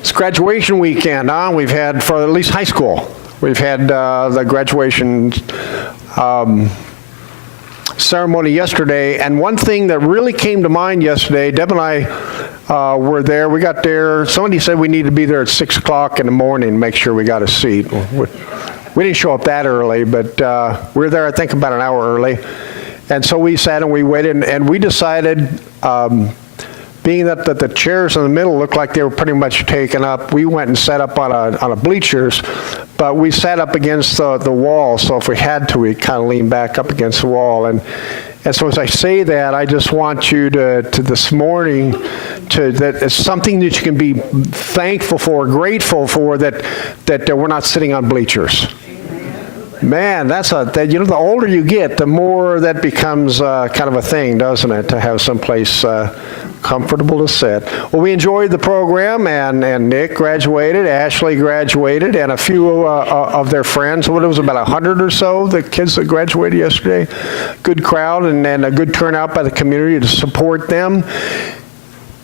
It's graduation weekend, huh? We've had, for at least high school, we've had the graduation ceremony yesterday. And one thing that really came to mind yesterday, Deb and I were there. We got there. Somebody said we needed to be there at 6 o'clock in the morning to make sure we got a seat. We didn't show up that early, but we were there, I think, about an hour early. And so we sat and we waited, and we decided, being that the chairs in the middle looked like they were pretty much taken up, we went and sat up on a bleachers, but we sat up against the wall, so if we had to, we kind of leaned back up against the wall. And so as I say that, I just want you to this morning, that it's something that you can be thankful for, grateful for, that we're not sitting on bleachers. Man, the older you get, the more that becomes kind of a thing, doesn't it, to have someplace comfortable to sit. Well, we enjoyed the program, and Nick graduated, Ashley graduated, and a few of thear friends. What, it was about 100 or so, the kids that graduated yesterday. Good crowd, and a good turnout by the community to support them.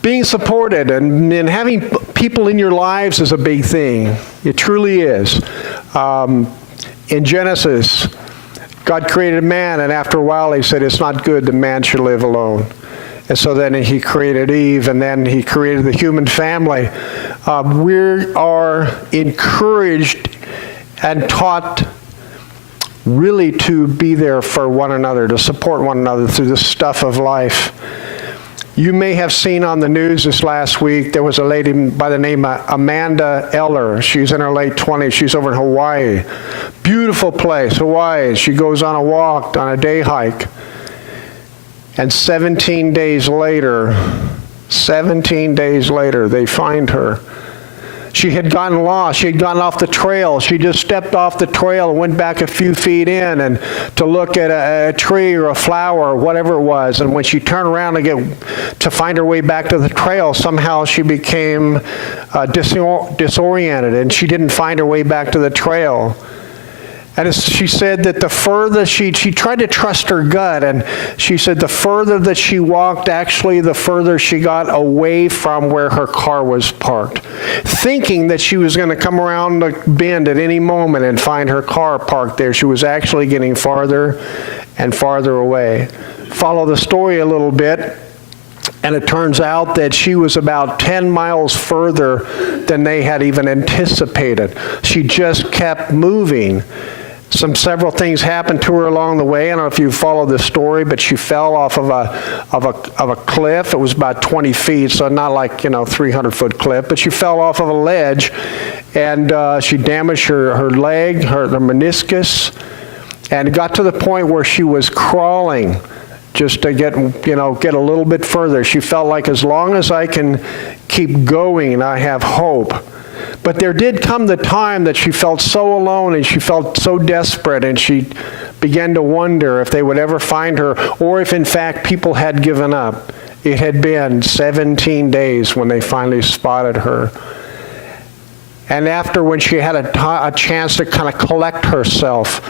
Being supported and having people in your lives is a big thing. It truly is. In Genesis, God created man, and after a while he said, it's not good that man should live alone. And so then he created Eve, and then he created the human family. We are encouraged and taught really to be there for one another, to support one another through the stuff of life. You may have seen on the news this last week, there was a lady by the name of Amanda Eller. She's in her late 20s. She's over in Hawaii. Beautiful place, Hawaii. She goes on a walk, on a day hike. And 17 days later, they find her. She had gotten lost. She had gotten off the trail. She just stepped off the trail and went back a few feet in and to look at a tree or a flower or whatever it was. And when she turned around to find her way back to the trail, somehow she became disoriented, and she didn't find her way back to the trail. And she said that the further she tried to trust her gut, and she said the further that she walked, actually the further she got away from where her car was parked, thinking that she was going to come around the bend at any moment and find her car parked there. She was actually getting farther and farther away. Follow the story a little bit, and it turns out that she was about 10 miles further than they had even anticipated. She just kept moving. Several things happened to her along the way. I don't know if you follow this story, but she fell off of a cliff. It was about 20 feet, so not like 300-foot cliff, but she fell off of a ledge, and she damaged her leg, her meniscus, and it got to the point where she was crawling just to get a little bit further. She felt like, as long as I can keep going, I have hope. But there did come the time that she felt so alone and she felt so desperate, and she began to wonder if they would ever find her, or if in fact people had given up. It had been 17 days when they finally spotted her. And after, when she had a chance to kind of collect herself,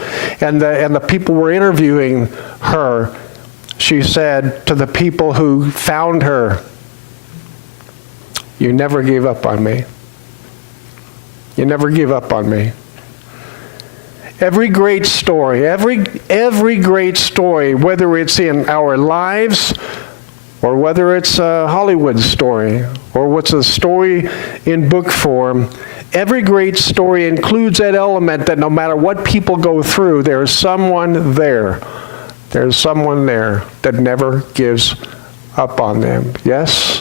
and the people were interviewing her, she said to the people who found her, "You never gave up on me. You never give up on me." Every great story, every great story, whether it's in our lives or whether it's a Hollywood story or what's a story in book form, every great story includes that element that no matter what people go through, there's someone there. There's someone there that never gives up on them. Yes?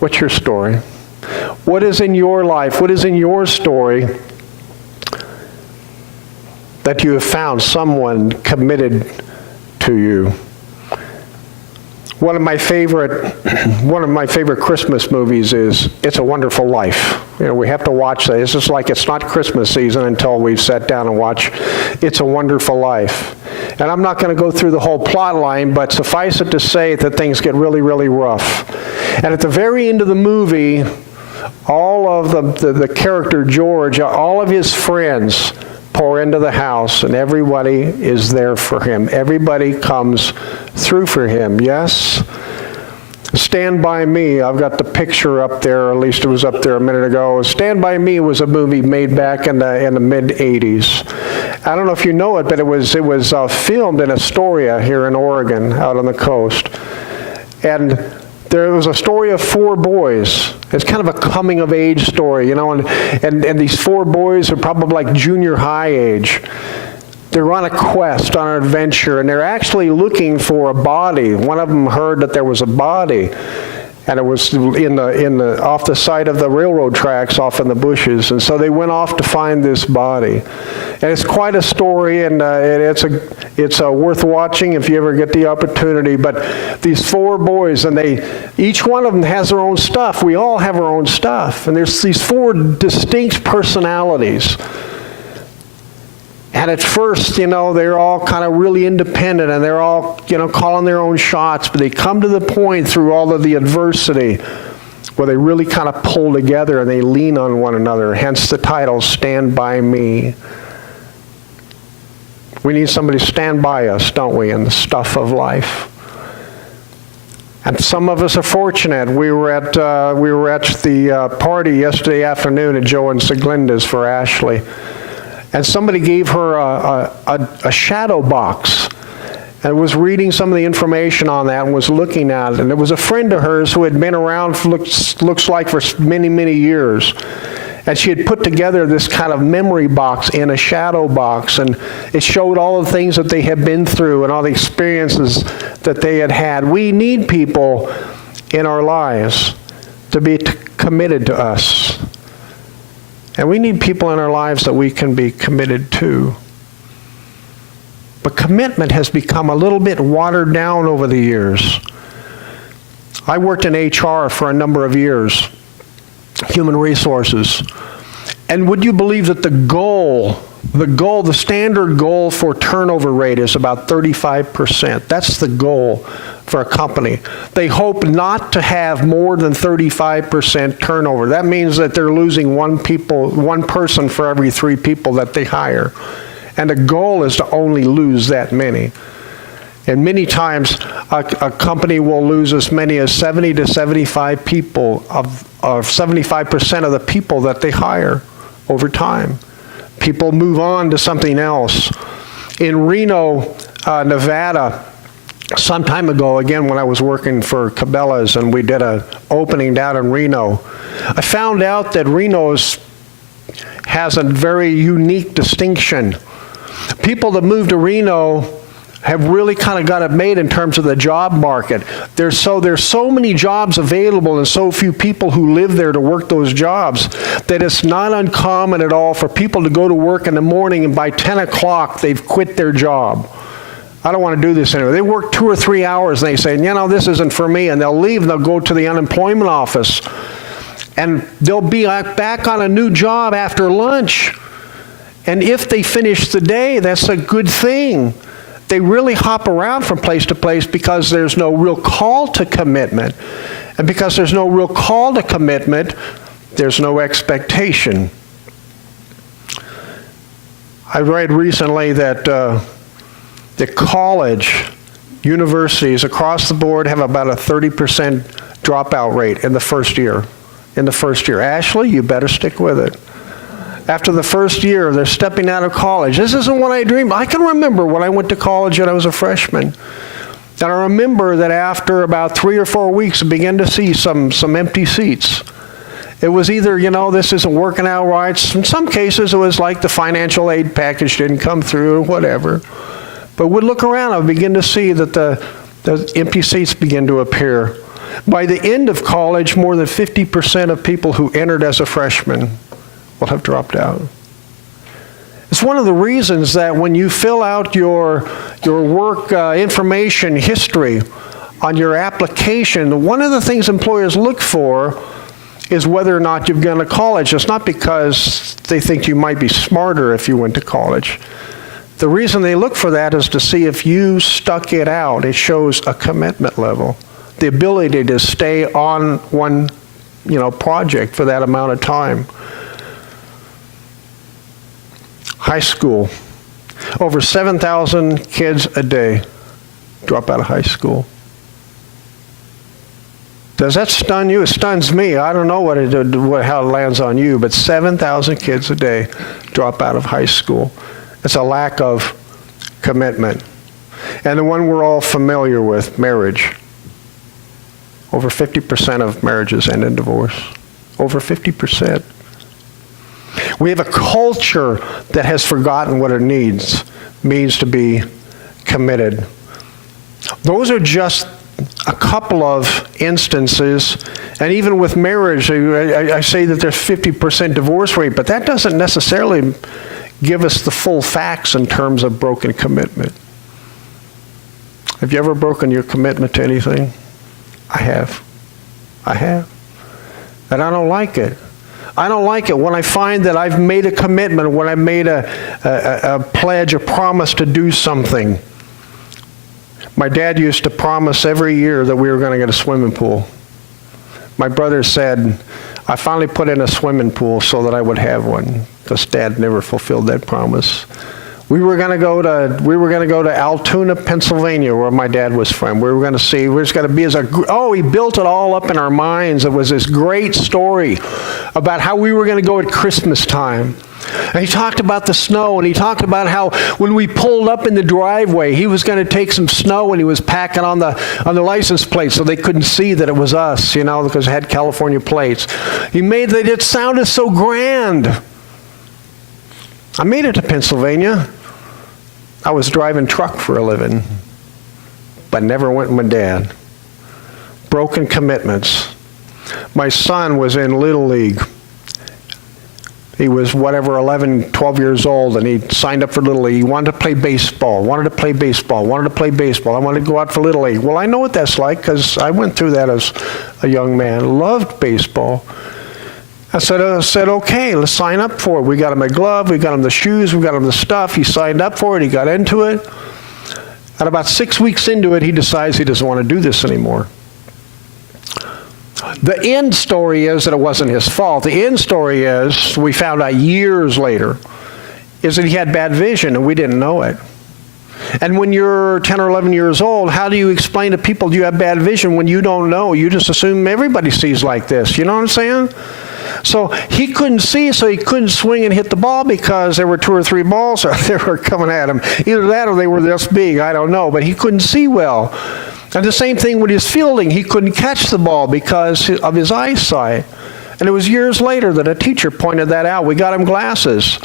What's your story? What is in your life? What is in your story that you have found someone committed to you? One of my favorite Christmas movies is It's a Wonderful Life. We have to watch that. It's just like it's not Christmas season until we've sat down and watched It's a Wonderful Life. And I'm not going to go through the whole plot line, but suffice it to say that things get really, really rough. And at the very end of the movie, all of the character George, all of his friends pour into the house, and everybody is there for him. Everybody comes through for him, yes? Stand By Me, I've got the picture up there, at least it was up there a minute ago. Stand By Me was a movie made back in the mid-'80s. I don't know if you know it, but it was filmed in Astoria here in Oregon, out on the coast. And there was a story of 4 boys. It's kind of a coming-of-age story, and these 4 boys are probably like junior high age. They're on a quest, on an adventure, and they're actually looking for a body. One of them heard that there was a body, and it was off the side of the railroad tracks, off in the bushes. And so they went off to find this body. And it's quite a story, and it's worth watching if you ever get the opportunity. But these 4 boys, and each one of them has their own stuff. We all have our own stuff, and there's these 4 distinct personalities. And at first, they're all kind of really independent, and they're all, calling their own shots. But they come to the point through all of the adversity where they really kind of pull together and they lean on one another. Hence the title, Stand By Me. We need somebody to stand by us, don't we, in the stuff of life. And some of us are fortunate. We were at the party yesterday afternoon at Joe and Siglinda's for Ashley. And somebody gave her a shadow box and was reading some of the information on that and was looking at it. And it was a friend of hers who had been around, looks like, for many, many years. And she had put together this kind of memory box in a shadow box. And it showed all the things that they had been through and all the experiences that they had had. We need people in our lives to be committed to us. And we need people in our lives that we can be committed to. But commitment has become a little bit watered down over the years. I worked in HR for a number of years, human resources. And would you believe that the standard goal for turnover rate is about 35%. That's the goal for a company. They hope not to have more than 35% turnover. That means that they're losing one person for every 3 people that they hire. And the goal is to only lose that many. And many times, a company will lose as many as 70 to 75 people of 75% of the people that they hire over time. People move on to something else. In Reno, Nevada, some time ago, again, when I was working for Cabela's and we did an opening down in Reno, I found out that Reno has a very unique distinction. People that move to Reno have really kind of got it made in terms of the job market. There's so many jobs available and so few people who live there to work those jobs that it's not uncommon at all for people to go to work in the morning and by 10 o'clock they've quit their job. I don't want to do this anymore. They work 2 or 3 hours and they say, this isn't for me, and they'll leave and they'll go to the unemployment office and they'll be back on a new job after lunch. And if they finish the day, that's a good thing. They really hop around from place to place because there's no real call to commitment. And because there's no real call to commitment, there's no expectation. I read recently that the universities across the board have about a 30% dropout rate in the first year. Ashley, you better stick with it. After the first year, they're stepping out of college. This isn't what I dreamed. I can remember when I went to college and I was a freshman. And I remember that after about 3 or 4 weeks, I began to see some empty seats. It was either, this isn't working out right. In some cases, it was like the financial aid package didn't come through or whatever. But we'd look around and begin to see that the empty seats begin to appear. By the end of college, more than 50% of people who entered as a freshman will have dropped out. It's one of the reasons that when you fill out your work information history on your application, one of the things employers look for is whether or not you've gone to college. It's not because they think you might be smarter if you went to college. The reason they look for that is to see if you stuck it out. It shows a commitment level, the ability to stay on one project for that amount of time. High school. Over 7,000 kids a day drop out of high school. Does that stun you? It stuns me. I don't know how it lands on you, but 7,000 kids a day drop out of high school. It's a lack of commitment. And the one we're all familiar with, marriage. Over 50% of marriages end in divorce. Over 50%. We have a culture that has forgotten what it means to be committed. Those are just a couple of instances, and even with marriage, I say that there's 50% divorce rate, but that doesn't necessarily give us the full facts in terms of broken commitment. Have you ever broken your commitment to anything? I have. And I don't like it. I don't like it when I find that I've made a commitment, when I made a pledge, a promise to do something. My dad used to promise every year that we were going to get a swimming pool. My brother said, I finally put in a swimming pool so that I would have one, because Dad never fulfilled that promise. We were going to go to Altoona, Pennsylvania, where my dad was from. We were going to see. He built it all up in our minds. It was this great story about how we were going to go at Christmas time. And he talked about the snow, and he talked about how when we pulled up in the driveway, he was going to take some snow and he was packing on the license plate so they couldn't see that it was us, because it had California plates. It sounded so grand. I made it to Pennsylvania. I was driving truck for a living, but never went with my dad. Broken commitments. My son was in Little League. He was 11, 12 years old, and he signed up for Little League. He wanted to play baseball, I wanted to go out for Little League. Well, I know what that's like, because I went through that as a young man. Loved baseball. I said, okay, let's sign up for it. We got him a glove, we got him the shoes, we got him the stuff. He signed up for it, he got into it. And about 6 weeks into it, he decides he doesn't want to do this anymore. The end story is that it wasn't his fault. The end story is, we found out years later, is that he had bad vision and we didn't know it. And when you're 10 or 11 years old, how do you explain to people you have bad vision when you don't know? You just assume everybody sees like this. You know what I'm saying? So he couldn't see, so he couldn't swing and hit the ball because there were 2 or 3 balls that were coming at him. Either that or they were this big, I don't know. But he couldn't see well. And the same thing with his fielding. He couldn't catch the ball because of his eyesight. And it was years later that a teacher pointed that out. We got him glasses.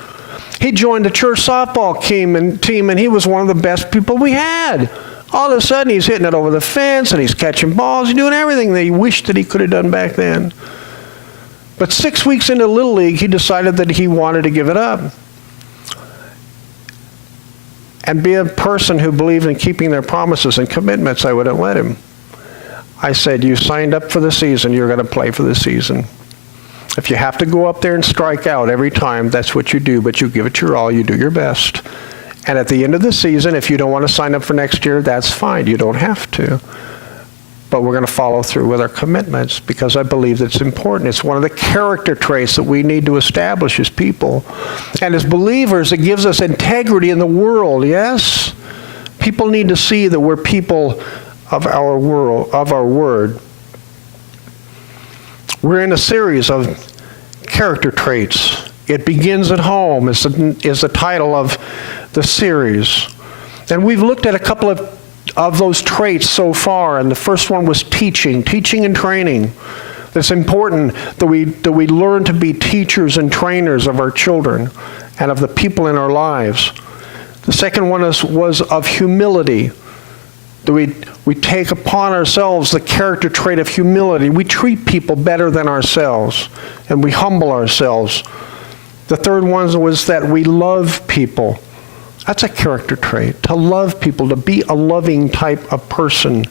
He joined the church softball team, and he was one of the best people we had. All of a sudden, he's hitting it over the fence, and he's catching balls. He's doing everything that he wished that he could have done back then. But 6 weeks into Little League, he decided that he wanted to give it up and be a person who believed in keeping their promises and commitments. I wouldn't let him. I said, you signed up for the season, you're going to play for the season. If you have to go up there and strike out every time, that's what you do, but you give it your all, you do your best. And at the end of the season, if you don't want to sign up for next year, that's fine, you don't have to. But we're going to follow through with our commitments because I believe that's important. It's one of the character traits that we need to establish as people. And as believers, it gives us integrity in the world, yes? People need to see that we're people of our world, of our word. We're in a series of character traits. It begins at home is the title of the series. And we've looked at a couple of those traits so far, and the first one was teaching and training. It's important that we learn to be teachers and trainers of our children and of the people in our lives. The second one was of humility. That we take upon ourselves the character trait of humility. We treat people better than ourselves, and we humble ourselves. The third one was that we love people. That's a character trait, to love people, to be a loving type of person.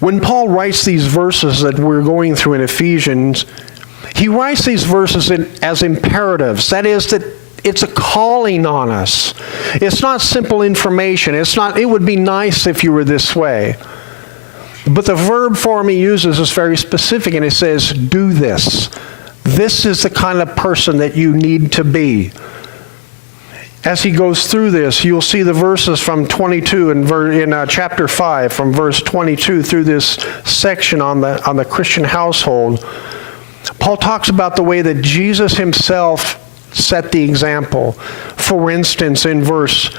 When Paul writes these verses that we're going through in Ephesians, he writes these verses as imperatives. That is, that it's a calling on us. It's not simple information. It would be nice if you were this way. But the verb form he uses is very specific, and it says, do this. This is the kind of person that you need to be. as he goes through this, you'll see the verses from 22 in chapter 5, from verse 22 through this section on the Christian household. Paul talks about the way that Jesus himself set the example. For instance, in verse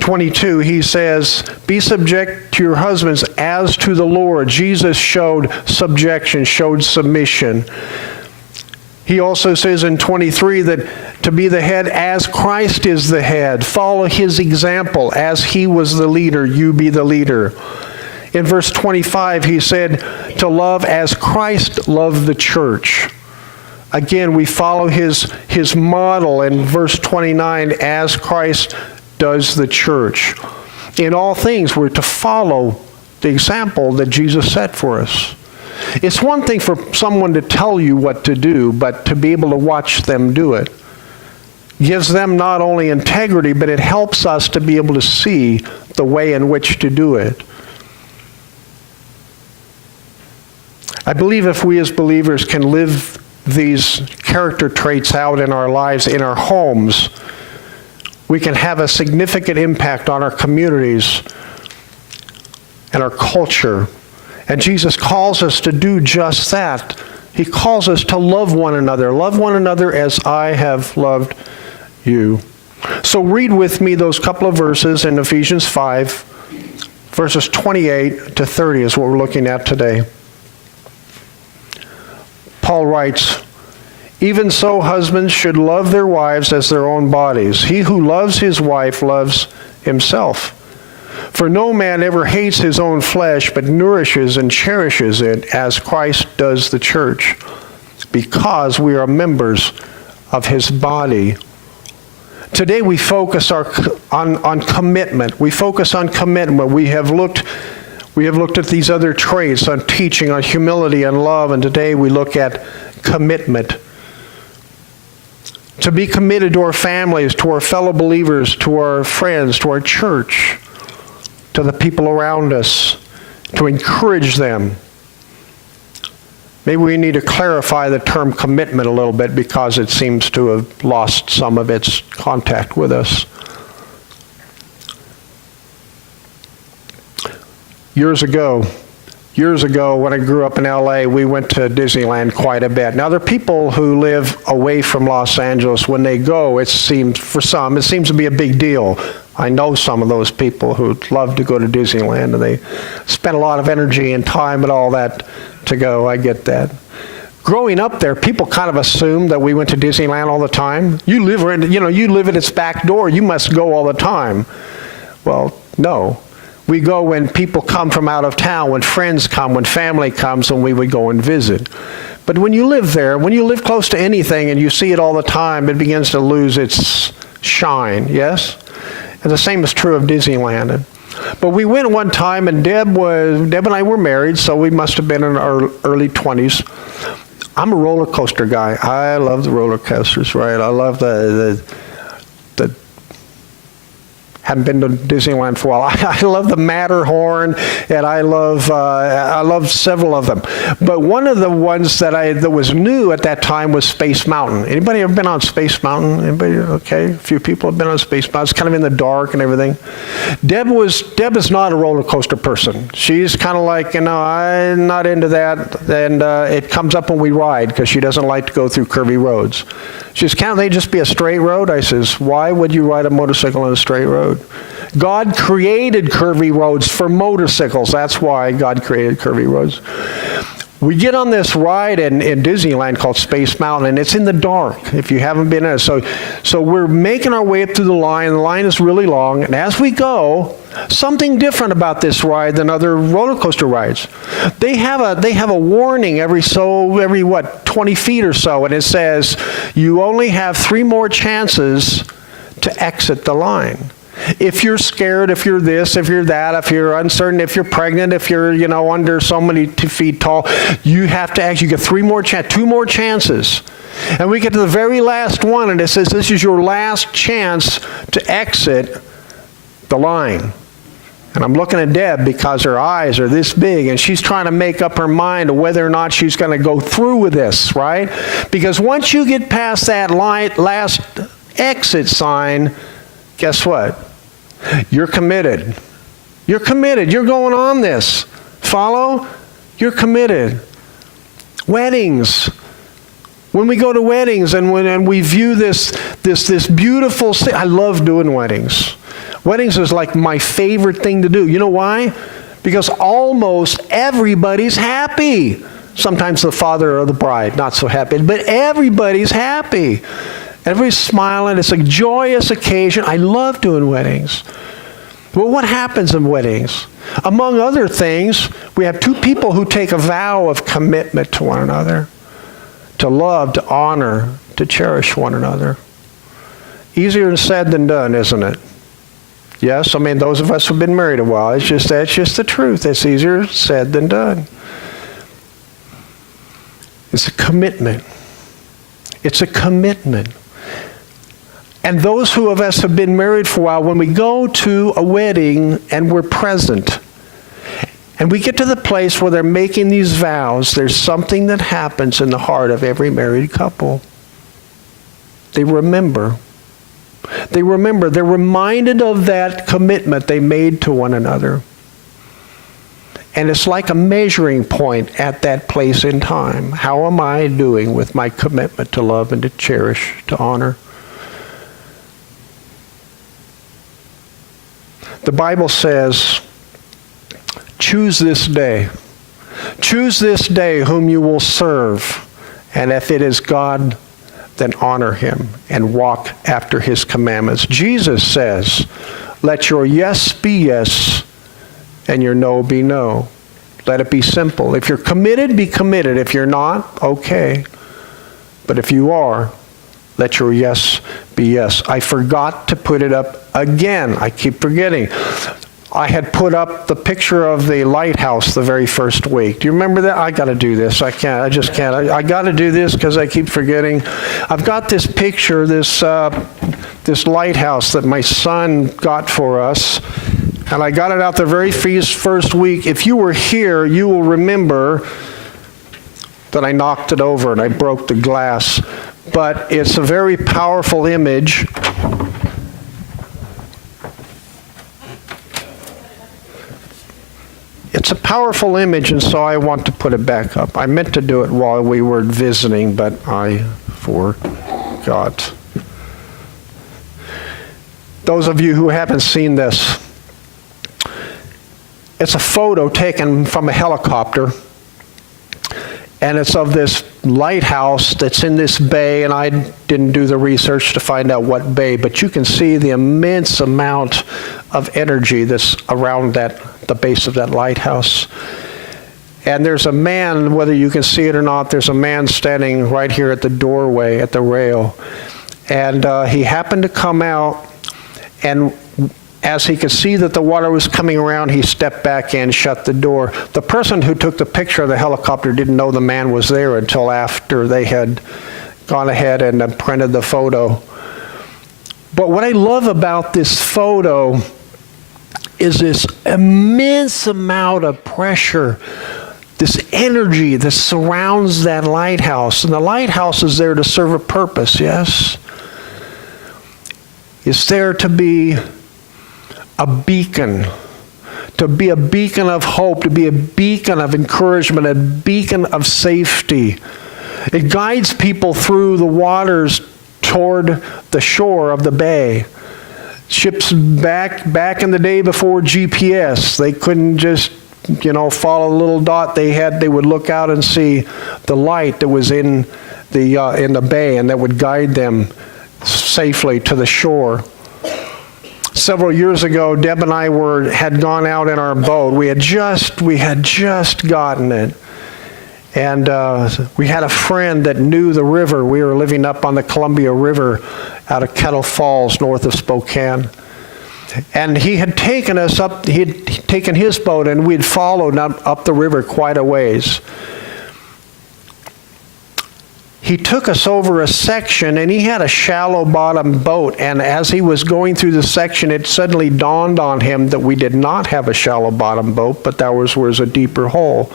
22, he says, "Be subject to your husbands as to the Lord." Jesus showed subjection, showed submission. He also says in 23 that to be the head as Christ is the head. Follow his example. As he was the leader, you be the leader. In verse 25, he said to love as Christ loved the church. Again, we follow his model in verse 29, as Christ does the church. In all things, we're to follow the example that Jesus set for us. It's one thing for someone to tell you what to do, but to be able to watch them do it gives them not only integrity, but it helps us to be able to see the way in which to do it. I believe if we as believers can live these character traits out in our lives, in our homes, we can have a significant impact on our communities and our culture. And Jesus calls us to do just that. He calls us to love one another. Love one another as I have loved you. So read with me those couple of verses in Ephesians 5, verses 28 to 30 is what we're looking at today. Paul writes, "Even so, husbands should love their wives as their own bodies. He who loves his wife loves himself. For no man ever hates his own flesh, but nourishes and cherishes it as Christ does the church, because we are members of his body." Today we focus on commitment. We focus on commitment. We have looked at these other traits, on teaching, on humility and love, and today we look at commitment. To be committed to our families, to our fellow believers, to our friends, to our church, to the people around us, to encourage them. Maybe we need to clarify the term commitment a little bit because it seems to have lost some of its contact with us. Years ago, when I grew up in LA, we went to Disneyland quite a bit. Now, there are people who live away from Los Angeles. When they go, it seems to be a big deal. I know some of those people who love to go to Disneyland, and they spend a lot of energy and time and all that to go. I get that. Growing up there, people kind of assumed that we went to Disneyland all the time. You live at its back door. You must go all the time. Well, no. We go when people come from out of town, when friends come, when family comes, and we would go and visit. But when you live there, when you live close to anything and you see it all the time, it begins to lose its shine, yes? And the same is true of Disneyland. But we went one time, and Deb and I were married, so we must have been in our early 20s. I'm a roller coaster guy. I love the roller coasters, right? I love the haven't been to Disneyland for a while. I love the Matterhorn, and I love several of them. But one of the ones that was new at that time was Space Mountain. Anybody ever been on Space Mountain? Anybody? Okay, a few people have been on Space Mountain. It's kind of in the dark and everything. Deb is not a roller coaster person. She's kind of like, I'm not into that, and it comes up when we ride because she doesn't like to go through curvy roads. She says, "Can't they just be a straight road?" I says, "Why would you ride a motorcycle on a straight road?" God created curvy roads for motorcycles. That's why God created curvy roads. We get on this ride in Disneyland called Space Mountain, and it's in the dark if you haven't been in it. So we're making our way up through the line. The line is really long, and as we go, something different about this ride than other roller coaster rides. They have a warning every 20 feet or so, and it says you only have 3 more chances to exit the line. If you're scared, if you're this, if you're that, if you're uncertain, if you're pregnant, if you're under so many feet tall, you have to exit. You get 2 more chances. And we get to the very last one, and it says this is your last chance to exit the line. And I'm looking at Deb because her eyes are this big, and she's trying to make up her mind of whether or not she's going to go through with this, right? Because once you get past that last exit sign, guess what? You're committed. You're committed. You're going on this. Follow? You're committed. Weddings. When we go to weddings and we view this beautiful, I love doing weddings. Weddings is like my favorite thing to do. You know why? Because almost everybody's happy. Sometimes the father or the bride, not so happy, but everybody's happy. Everybody's smiling. It's a joyous occasion. I love doing weddings. Well, what happens in weddings? Among other things, we have two people who take a vow of commitment to one another, to love, to honor, to cherish one another. Easier said than done, isn't it? Yes, I mean, those of us who've been married a while, that's just the truth. It's easier said than done. It's a commitment. It's a commitment. And those of us who have been married for a while, when we go to a wedding and we're present, and we get to the place where they're making these vows, there's something that happens in the heart of every married couple. They remember. They remember. They're reminded of that commitment they made to one another. And it's like a measuring point at that place in time. How am I doing with my commitment to love and to cherish, to honor? The Bible says, choose this day. Choose this day whom you will serve. And if it is God, then honor him and walk after his commandments. Jesus says, let your yes be yes and your no be no. Let it be simple. If you're committed, be committed. If you're not, okay. But if you are, let your yes be yes. I forgot to put it up again. I keep forgetting. I had put up the picture of the lighthouse the very first week. Do you remember that? I got to do this. I can't. I just can't. I got to do this because I keep forgetting. I've got this picture, this lighthouse that my son got for us. And I got it out the very first week. If you were here, you will remember that I knocked it over and I broke the glass. But it's a very powerful image. It's a powerful image, and so I want to put it back up. I meant to do it while we were visiting, but I forgot. Those of you who haven't seen this, it's a photo taken from a helicopter, and it's of this lighthouse that's in this bay, and I didn't do the research to find out what bay, but you can see the immense amount of energy that's around the base of that lighthouse. And there's a man, whether you can see it or not, there's a man standing right here at the doorway, at the rail. And he happened to come out, and as he could see that the water was coming around, he stepped back in, shut the door. The person who took the picture of the helicopter didn't know the man was there until after they had gone ahead and printed the photo. But what I love about this photo is this immense amount of pressure, this energy that surrounds that lighthouse. And the lighthouse is there to serve a purpose, yes? It's there to be a beacon, of hope, to be a beacon of encouragement, a beacon of safety. It guides people through the waters toward the shore of the bay. Ships back in the day before GPS, they couldn't just, follow a little dot. They would look out and see the light that was in the bay, and that would guide them safely to the shore. Several years ago, Deb and I had gone out in our boat. We had just gotten it. And we had a friend that knew the river. We were living up on the Columbia River out of Kettle Falls, north of Spokane. And he had taken us up, he had taken his boat, and we had followed up the river quite a ways. He took us over a section, and he had a shallow bottom boat. And as he was going through the section, it suddenly dawned on him that we did not have a shallow bottom boat, but there was a deeper hole.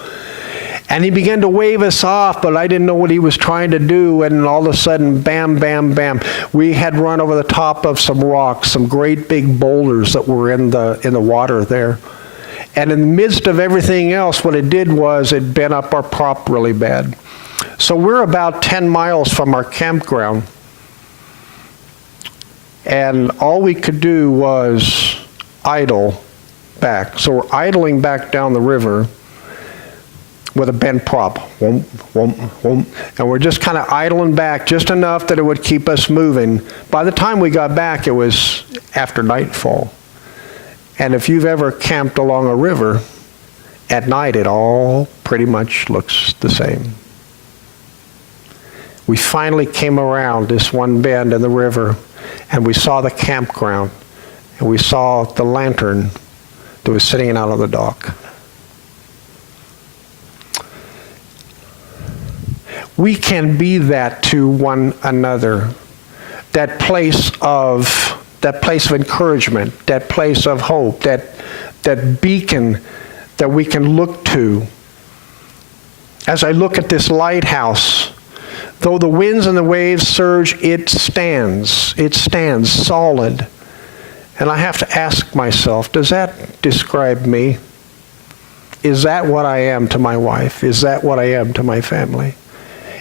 And he began to wave us off, but I didn't know what he was trying to do. And all of a sudden, bam, bam, bam, we had run over the top of some rocks, some great big boulders that were in the water there. And in the midst of everything else, what it did was it bent up our prop really bad. So we're about 10 miles from our campground. And all we could do was idle back. So we're idling back down the river with a bent prop, whoomp, whoomp, whoomp. And we're just kind of idling back just enough that it would keep us moving. By the time we got back, it was after nightfall. And if you've ever camped along a river, at night it all pretty much looks the same. We finally came around this one bend in the river, and we saw the campground, and we saw the lantern that was sitting out on the dock. We can be that to one another, that place of encouragement, that place of hope, that beacon that we can look to. As I look at this lighthouse, though the winds and the waves surge, it stands solid. And I have to ask myself, does that describe me? Is that what I am to my wife? Is that what I am to my family?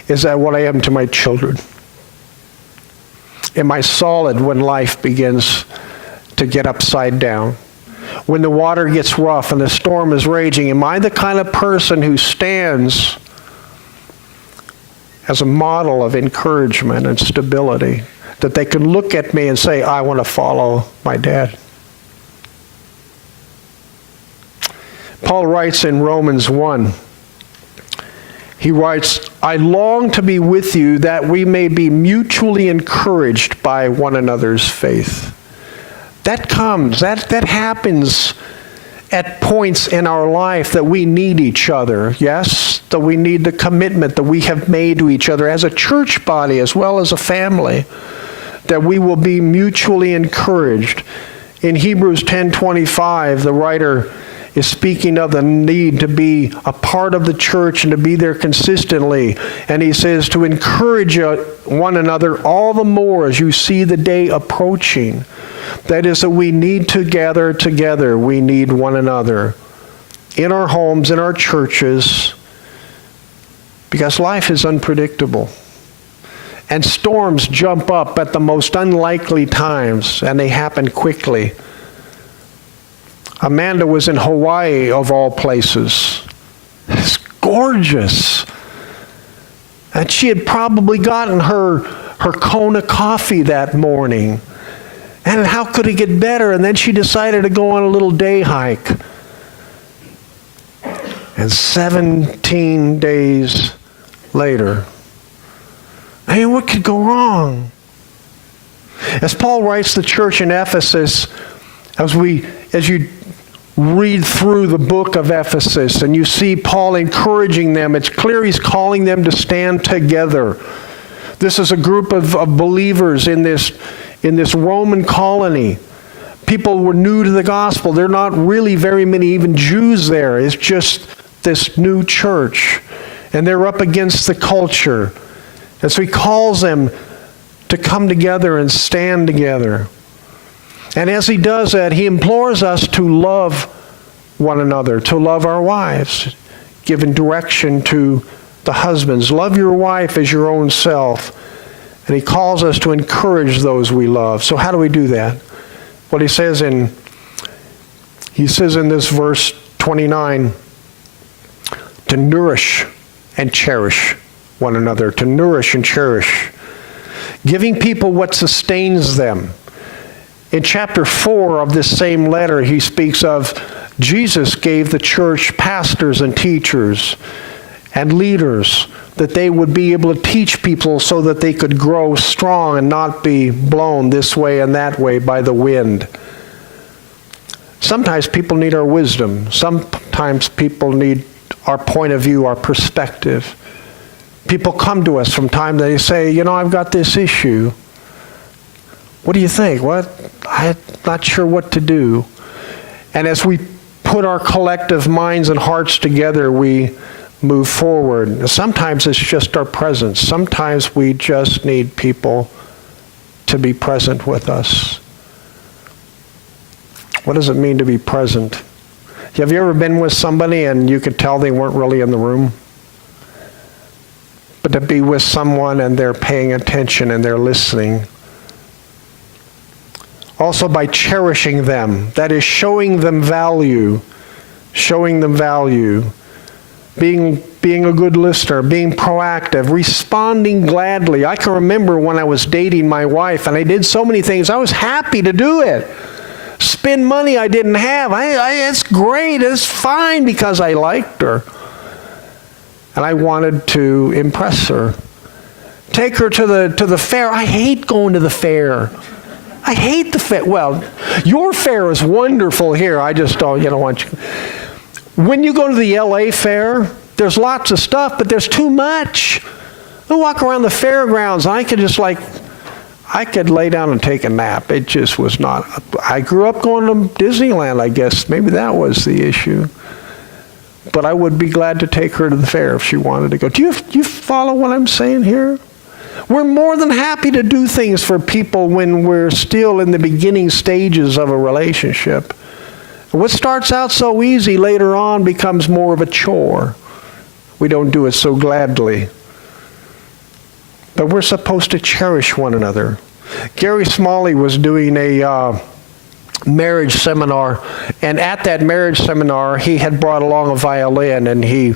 Is that what I am to my children? Am I solid when life begins to get upside down? When the water gets rough and the storm is raging, am I the kind of person who stands as a model of encouragement and stability, that they can look at me and say, I want to follow my dad? Paul writes in Romans 1, he writes, I long to be with you that we may be mutually encouraged by one another's faith. That happens at points in our life that we need each other, yes? That we need the commitment that we have made to each other as a church body as well as a family, that we will be mutually encouraged. In Hebrews 10:25, the writer is speaking of the need to be a part of the church and to be there consistently. And he says to encourage one another all the more as you see the day approaching. That is, that we need to gather together. We need one another in our homes, in our churches, because life is unpredictable. And storms jump up at the most unlikely times, and they happen quickly. Amanda was in Hawaii, of all places. It's gorgeous. And she had probably gotten her Kona coffee that morning. And how could it get better? And then she decided to go on a little day hike. And 17 days later, I mean, what could go wrong? As Paul writes the church in Ephesus, as you read through the book of Ephesus and you see Paul encouraging them, it's clear he's calling them to stand together. This is a group of believers in this Roman colony. People were new to the gospel. There are not really very many even Jews there. It's just this new church. And they're up against the culture. And so he calls them to come together and stand together. And as he does that, he implores us to love one another, to love our wives, giving direction to the husbands. Love your wife as your own self. And he calls us to encourage those we love. So how do we do that? What he says in this verse 29, to nourish and cherish one another, to nourish and cherish, giving people what sustains them. In chapter 4 of this same letter, he speaks of Jesus gave the church pastors and teachers and leaders that they would be able to teach people so that they could grow strong and not be blown this way and that way by the wind. Sometimes people need our wisdom. Sometimes people need our point of view, our perspective. People come to us from time, they say, I've got this issue. What do you think? What? I'm not sure what to do. And as we put our collective minds and hearts together, we move forward. Sometimes it's just our presence. Sometimes we just need people to be present with us. What does it mean to be present? Have you ever been with somebody and you could tell they weren't really in the room? But to be with someone and they're paying attention and they're listening. Also by cherishing them. That is showing them value. Showing them value. Being a good listener, being proactive, responding gladly. I can remember when I was dating my wife and I did so many things, I was happy to do it. Spend money I didn't have. It's great, it's fine because I liked her. And I wanted to impress her. Take her to the fair. I hate going to the fair. I hate the fair. Well, your fair is wonderful here. I just don't, want you. When you go to the LA fair, there's lots of stuff, but there's too much. I walk around the fairgrounds, and I could lay down and take a nap. It just was not. I grew up going to Disneyland, I guess. Maybe that was the issue. But I would be glad to take her to the fair if she wanted to go. Do you follow what I'm saying here? We're more than happy to do things for people when we're still in the beginning stages of a relationship. What starts out so easy later on becomes more of a chore. We don't do it so gladly. But we're supposed to cherish one another. Gary Smalley was doing a marriage seminar, and at that marriage seminar, he had brought along a violin, and he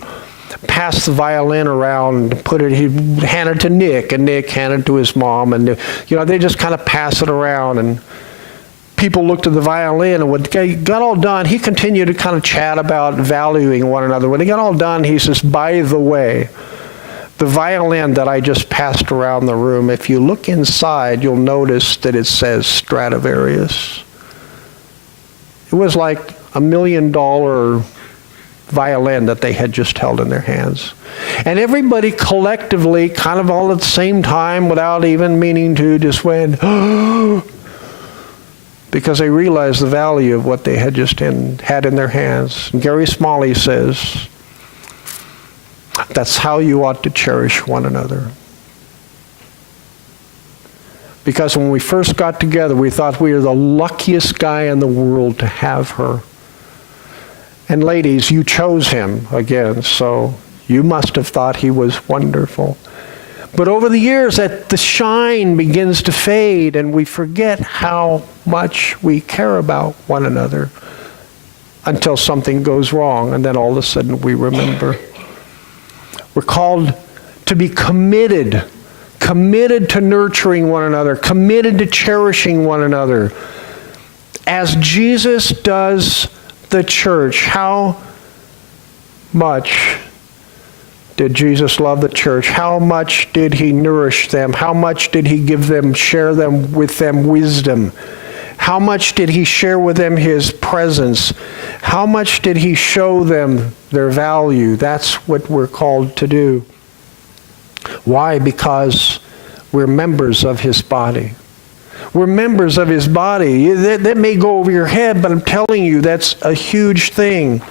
passed the violin around, he handed it to Nick, and Nick handed it to his mom, and they just kind of pass it around, and people looked at the violin, and when it got all done, he continued to kind of chat about valuing one another. When he got all done, he says, by the way, the violin that I just passed around the room, if you look inside, you'll notice that it says Stradivarius. It was like $1 million violin that they had just held in their hands. And everybody collectively, kind of all at the same time, without even meaning to, just went, because they realized the value of what they had just had in their hands. And Gary Smalley says, that's how you ought to cherish one another. Because when we first got together, we thought we were the luckiest guy in the world to have her. And ladies, you chose him again, so you must have thought he was wonderful. But over the years, the shine begins to fade, and we forget how much we care about one another until something goes wrong, and then all of a sudden we remember. We're called to be committed to nurturing one another, committed to cherishing one another. As Jesus does the church, how much did Jesus love the church? How much did he nourish them? How much did he give them, share with them wisdom? How much did he share with them his presence? How much did he show them their value? That's what we're called to do. Why? Because we're members of his body. We're members of his body. That may go over your head, but I'm telling you, that's a huge thing.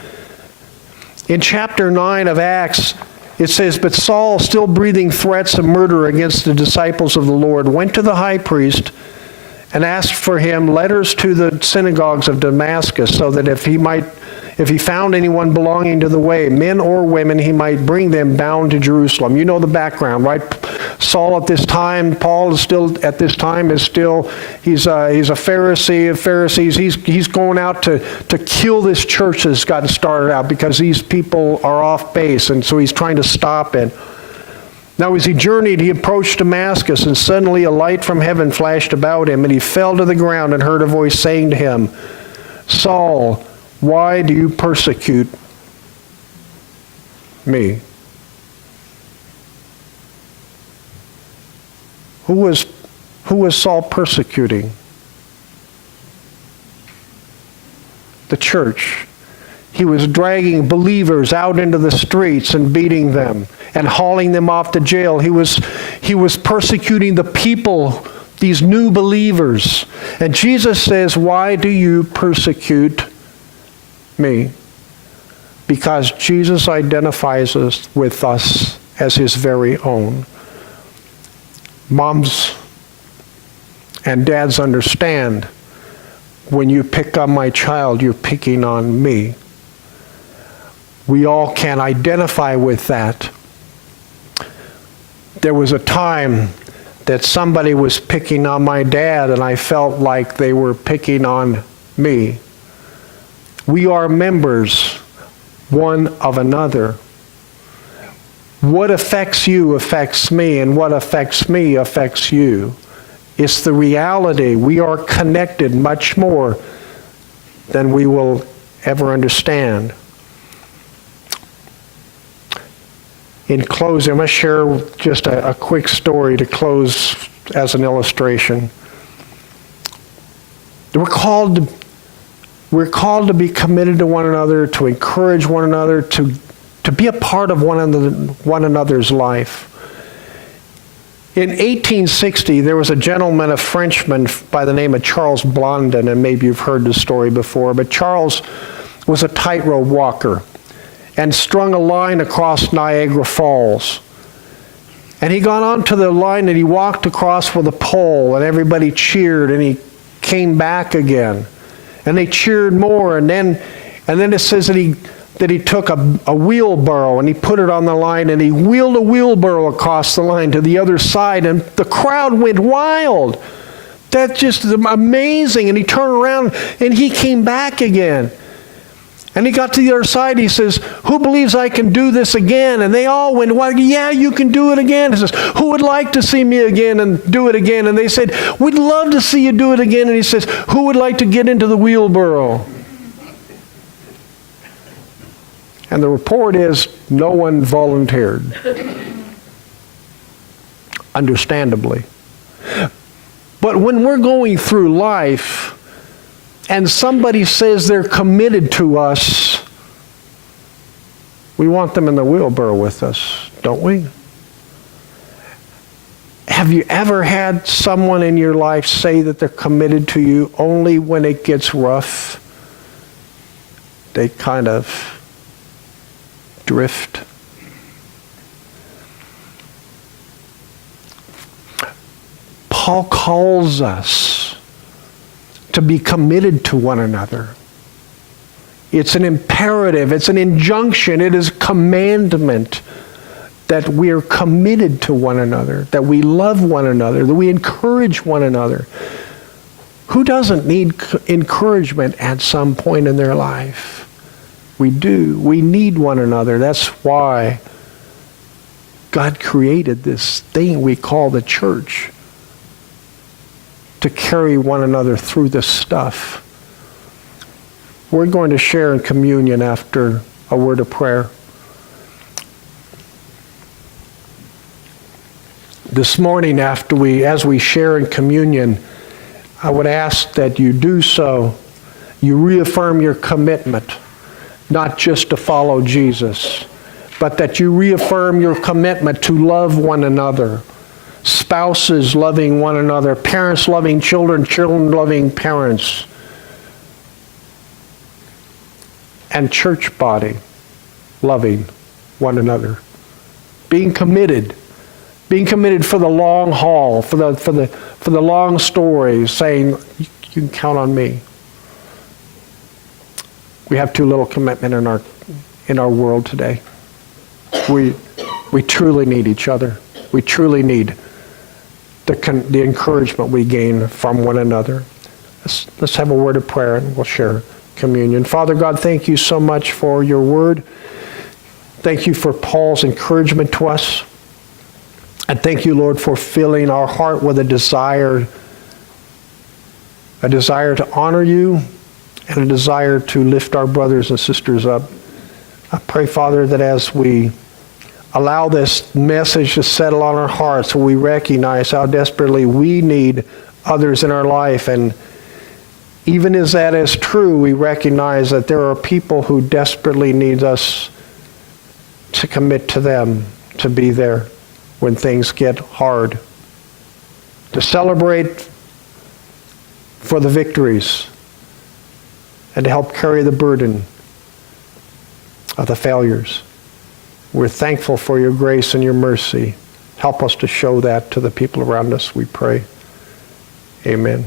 In chapter 9 of Acts, it says, but Saul, still breathing threats of murder against the disciples of the Lord, went to the high priest and asked for him letters to the synagogues of Damascus, so that if he found anyone belonging to the way, men or women, he might bring them bound to Jerusalem. You know the background, right? Saul at this time, Paul is still at this time he's a Pharisee of Pharisees. He's going out to kill this church that's gotten started out because these people are off base, and so he's trying to stop it. Now as he journeyed, he approached Damascus, and suddenly a light from heaven flashed about him, and he fell to the ground and heard a voice saying to him, Saul, why do you persecute me? Who was Saul persecuting? The church. He was dragging believers out into the streets and beating them and hauling them off to jail. He was persecuting the people, these new believers. And Jesus says, why do you persecute me? because Jesus identifies us with us as his very own. Moms and dads understand, when you pick on my child, you're picking on me. We all can identify with that. There was a time that somebody was picking on my dad, and I felt like they were picking on me. We are members one of another. What affects you affects me, and what affects me affects you. It's the reality. We are connected much more than we will ever understand. In closing, I'm going to share just a quick story to close as an illustration. We're called to be committed to one another, to encourage one another, to be a part of one another's life. In 1860, there was a gentleman, a Frenchman by the name of Charles Blondin, and maybe you've heard this story before, but Charles was a tightrope walker and strung a line across Niagara Falls. And he got onto the line and he walked across with a pole, and everybody cheered, and he came back again. And they cheered more, and then it says that he took a wheelbarrow and he put it on the line, and he wheeled a wheelbarrow across the line to the other side, and the crowd went wild. That's just amazing. And he turned around and he came back again. And he got to the other side. He says, "Who believes I can do this again?" And they all went, "Well, yeah, you can do it again." He says, "Who would like to see me again and do it again?" And they said, "We'd love to see you do it again." And he says, "Who would like to get into the wheelbarrow?" And the report is no one volunteered. Understandably. But when we're going through life and somebody says they're committed to us, we want them in the wheelbarrow with us, don't we? Have you ever had someone in your life say that they're committed to you only when it gets rough? They kind of drift. Paul calls us to be committed to one another. It's an imperative, it's an injunction, it is a commandment that we are committed to one another, that we love one another, that we encourage one another. Who doesn't need encouragement at some point in their life? We do. We need one another. That's why God created this thing we call the church, to carry one another through this stuff. We're going to share in communion after a word of prayer. This morning, as we share in communion, I would ask that you do so. You reaffirm your commitment, not just to follow Jesus, but that you reaffirm your commitment to love one another. Spouses loving one another, parents loving children, children loving parents, and church body loving one another. Being committed for the long haul, for the long story, saying, "You can count on me." We have too little commitment in our world today. We truly need each other. We truly need the encouragement we gain from one another. Let's have a word of prayer and we'll share communion. Father God, thank you so much for your word. Thank you for Paul's encouragement to us. And thank you, Lord, for filling our heart with a desire to honor you and a desire to lift our brothers and sisters up. I pray, Father, that as we allow this message to settle on our hearts, we recognize how desperately we need others in our life. And even as that is true, we recognize that there are people who desperately need us to commit to them, to be there when things get hard, to celebrate for the victories, and to help carry the burden. of the failures. We're thankful for your grace and your mercy. Help us to show that to the people around us, we pray. Amen.